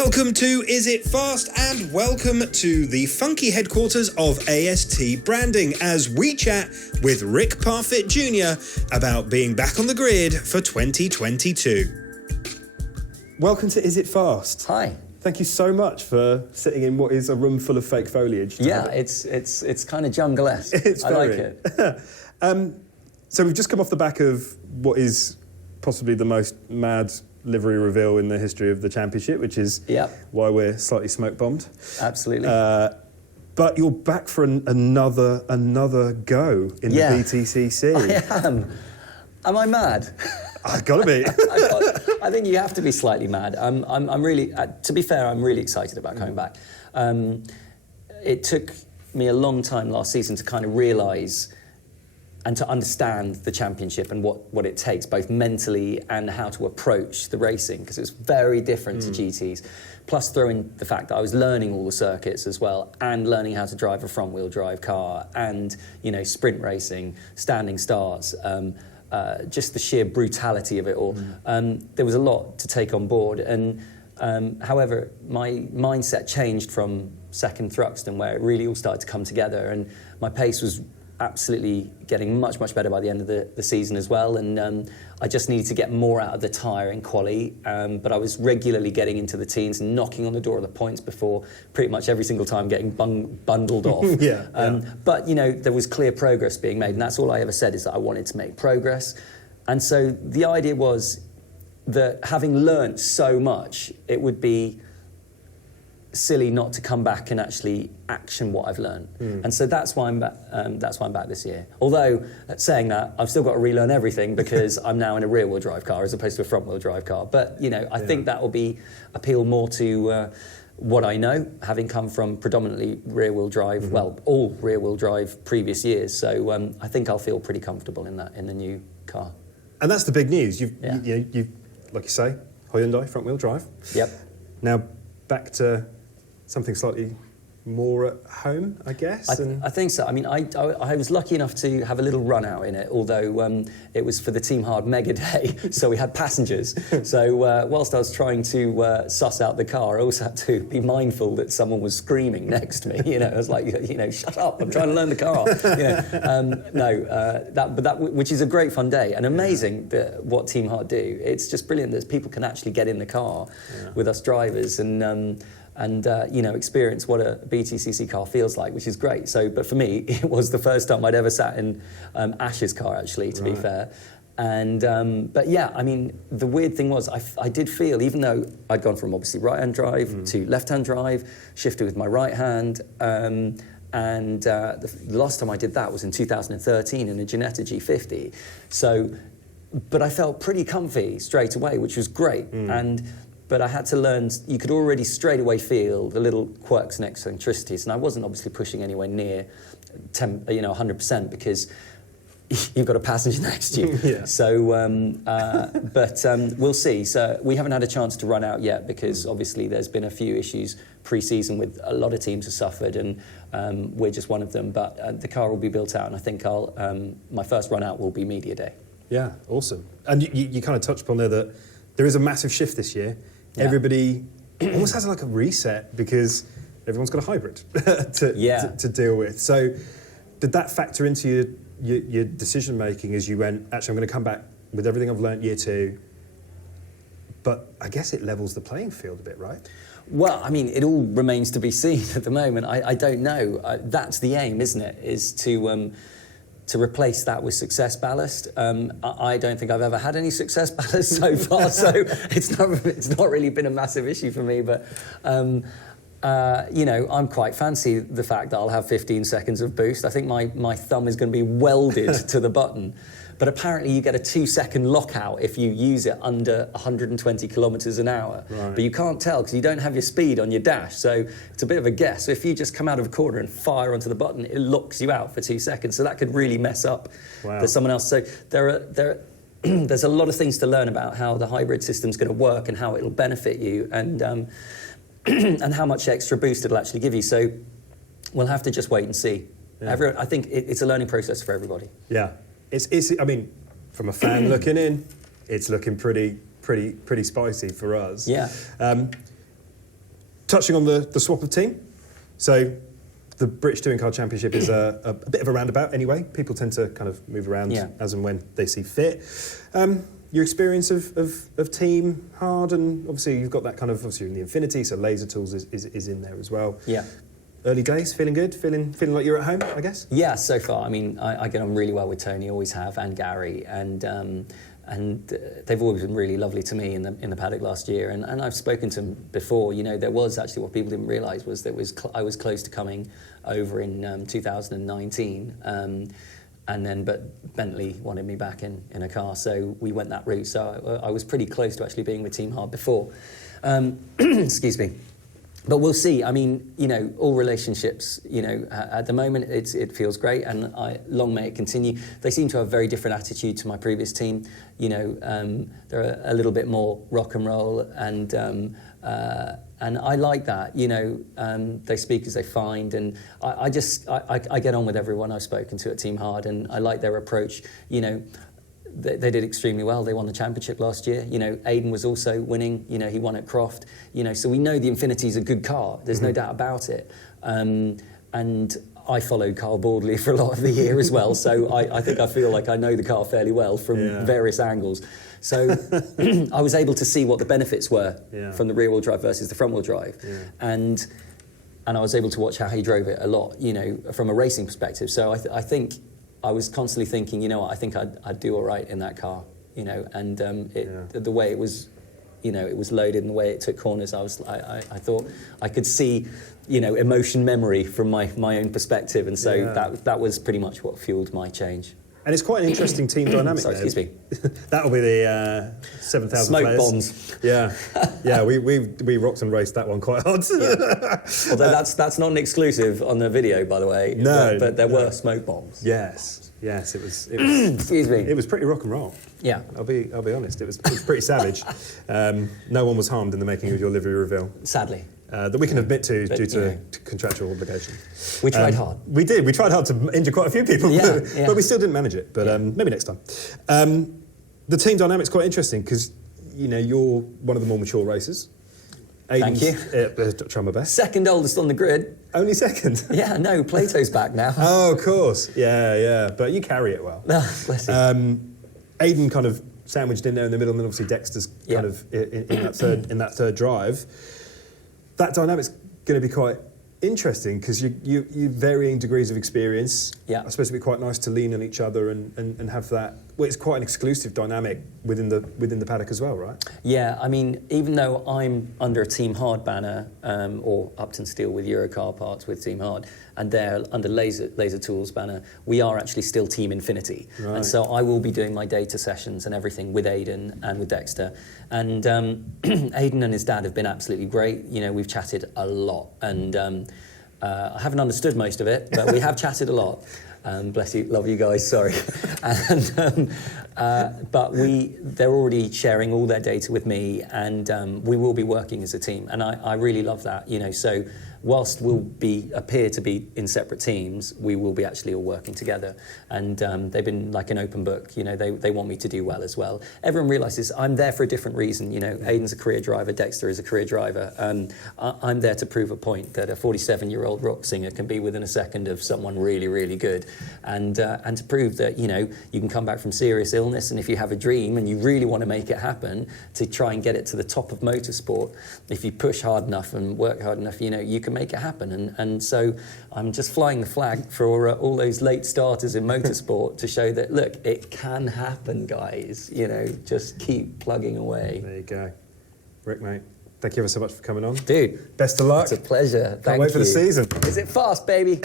Welcome to Is It Fast, and welcome to the funky headquarters of AST Branding as we chat with Rick Parfitt Jr. about being back on the grid for 2022. Welcome to Is It Fast. Hi. Thank you so much for sitting in what is a room full of fake foliage. Yeah, it's kind of jungle-esque. I like it. So we've just come off the back of what is possibly the most mad livery reveal in the history of the championship, which is why we're slightly smoke bombed. Absolutely. But you're back for another go in the BTCC. I am. Am I mad? I've got to be. I think you have to be slightly mad. I'm really, to be fair, I'm really excited about coming back. It took me a long time last season to kind of realise and to understand the championship and what it takes, both mentally and how to approach the racing, because it's very different to GTs. Plus throw in the fact that I was learning all the circuits as well, and learning how to drive a front-wheel drive car, and sprint racing, standing starts, just the sheer brutality of it all. There was a lot to take on board, and however, my mindset changed from second Thruxton, where it really all started to come together, and my pace was absolutely getting much better by the end of the season as well, and I just needed to get more out of the tyre in quali, but I was regularly getting into the teens and knocking on the door of the points before pretty much every single time getting bundled off. But there was clear progress being made, and that's all I ever said, is that I wanted to make progress. And so the idea was that, having learnt so much, it would be silly not to come back and actually action what I've learned. And so that's why I'm back. That's why I'm back this year. Although, saying that, I've still got to relearn everything, because I'm now in a rear-wheel drive car as opposed to a front-wheel drive car. But I think that will appeal more to what I know, having come from predominantly rear-wheel drive. Well, all rear-wheel drive previous years. So I think I'll feel pretty comfortable in the new car. And that's the big news. You've like you say, Hyundai front-wheel drive. Yep. Now back to something slightly more at home, I guess? I think so. I mean, I was lucky enough to have a little run out in it, although it was for the Team Hard Mega Day, so we had passengers. So whilst I was trying to suss out the car, I also had to be mindful that someone was screaming next to me. I was like, shut up, I'm trying to learn the car. Which is a great fun day, and amazing what Team Hard do. It's just brilliant that people can actually get in the car with us drivers and experience what a BTCC car feels like, which is great. So, but for me, it was the first time I'd ever sat in Ash's car, actually, to be fair. And but yeah, I mean, the weird thing was, I did feel, even though I'd gone from obviously right-hand drive to left-hand drive, shifted with my right hand, and the last time I did that was in 2013 in a Ginetta G50. So, but I felt pretty comfy straight away, which was great. But I had to learn, you could already straight away feel the little quirks and eccentricities, and I wasn't obviously pushing anywhere near 100%, because you've got a passenger next to you. So, but we'll see. So we haven't had a chance to run out yet, because obviously there's been a few issues pre-season with a lot of teams have suffered, and we're just one of them. But the car will be built out, and I think my first run out will be media day. Yeah, awesome. And you kind of touched upon there is a massive shift this year. Everybody almost has like a reset, because everyone's got a hybrid to deal with. So did that factor into your decision making as you went, actually I'm going to come back with everything I've learnt year two, but I guess it levels the playing field a bit, right? Well, I mean, it all remains to be seen at the moment. I don't know. That's the aim, isn't it? Is to replace that with success ballast. I don't think I've ever had any success ballast so far, so it's not really been a massive issue for me. But I'm quite fancy the fact that I'll have 15 seconds of boost. I think my thumb is going to be welded to the button. But apparently you get a 2-second lockout if you use it under 120 kilometres an hour. Right. But you can't tell, because you don't have your speed on your dash, so it's a bit of a guess. So if you just come out of a corner and fire onto the button, it locks you out for 2 seconds. So that could really mess up someone else. So there's a lot of things to learn about how the hybrid system's going to work and how it'll benefit you, and and how much extra boost it'll actually give you. So we'll have to just wait and see. Yeah. I think it's a learning process for everybody. Yeah. It's. I mean, from a fan looking in, it's looking pretty spicy for us. Yeah. touching on the swap of team. So the British Touring Car Championship is a bit of a roundabout anyway. People tend to kind of move around as and when they see fit. Your experience of team hard, and obviously you've got that kind of, obviously in the Infiniti, so LaserTools is in there as well. Yeah. Early days, feeling good, feeling like you're at home, I guess. Yeah, so far. I mean, I get on really well with Tony, always have, and Gary, and they've always been really lovely to me in the paddock last year. And I've spoken to them before. You know, there was actually, what people didn't realise was that I was close to coming over in 2019. But Bentley wanted me back in a car, so we went that route. So I was pretty close to actually being with Team Hard before. Excuse me. But we'll see. I mean, you know, all relationships, you know, at the moment it feels great, and long may it continue. They seem to have a very different attitude to my previous team. You know, they're a little bit more rock and roll, and I like that. You know, they speak as they find, and I get on with everyone I've spoken to at Team Hard, and I like their approach. You know, they did extremely well. They won the championship last year. You know, Aidan was also winning. You know, he won at Croft. You know, so we know the Infiniti's a good car. There's no doubt about it. And I followed Carl Baldley for a lot of the year as well. So I think I feel like I know the car fairly well from various angles. So I was able to see what the benefits were from the rear-wheel drive versus the front-wheel drive. Yeah. And I was able to watch how he drove it a lot, you know, from a racing perspective. So I think I was constantly thinking, you know what, I think I'd do all right in that car, you know, and the way it was, you know, it was loaded and the way it took corners, I thought I could see, you know, emotion memory from my own perspective, and so that was pretty much what fueled my change. And it's quite an interesting team dynamic. Sorry, there. Excuse me. That'll be the 7,000 smoke players. bombs. Yeah, we rocked and raced that one quite hard. Although that's not an exclusive on the video, by the way. No, but there were smoke bombs. Yes, it was. Excuse me. It was pretty rock and roll. Yeah, I'll be honest. It was pretty savage. No one was harmed in the making of your livery reveal. Sadly. That we can admit to due to contractual obligation. We tried hard. We did. We tried hard to injure quite a few people, yeah. but we still didn't manage it. But maybe next time. The team dynamic's quite interesting because, you know, you're one of the more mature racers. Aidan's, Thank you. Try my best. Second oldest on the grid. Only second? Yeah, no, Plato's back now. Oh, of course. Yeah. But you carry it well. Bless you. Aidan kind of sandwiched in there in the middle, and then obviously Dexter's kind of in that third drive. That dynamic's going to be quite interesting because you varying degrees of experience. Yeah. I suppose it'd be quite nice to lean on each other and have that. Well, it's quite an exclusive dynamic within the paddock as well, right? Yeah, I mean, even though I'm under a Team Hard banner, or Upton Steel with Eurocar parts with Team Hard, and they're under LaserTools banner, we are actually still Team Infiniti. Right. And so I will be doing my data sessions and everything with Aidan and with Dexter. And Aidan and his dad have been absolutely great. You know, we've chatted a lot, and I haven't understood most of it, but we have chatted a lot. Bless you, love you guys, sorry. And, but they're already sharing all their data with me, and we will be working as a team. And I really love that, you know, so whilst we'll appear to be in separate teams, we will be actually all working together. And they've been like an open book, you know, they want me to do well as well. Everyone realises I'm there for a different reason, you know, Aidan's a career driver, Dexter is a career driver. I'm there to prove a point that a 47-year-old rock singer can be within a second of someone really, really good. And to prove that, you know, you can come back from serious illness, and if you have a dream and you really want to make it happen, to try and get it to the top of motorsport, if you push hard enough and work hard enough, you know, you can make it happen. And so I'm just flying the flag for all those late starters in motorsport to show that, look, it can happen, guys. You know, just keep plugging away. There you go. Rick, mate, thank you ever so much for coming on. Dude. Best of luck. It's a pleasure. Can't wait for the season. Is it fast, baby?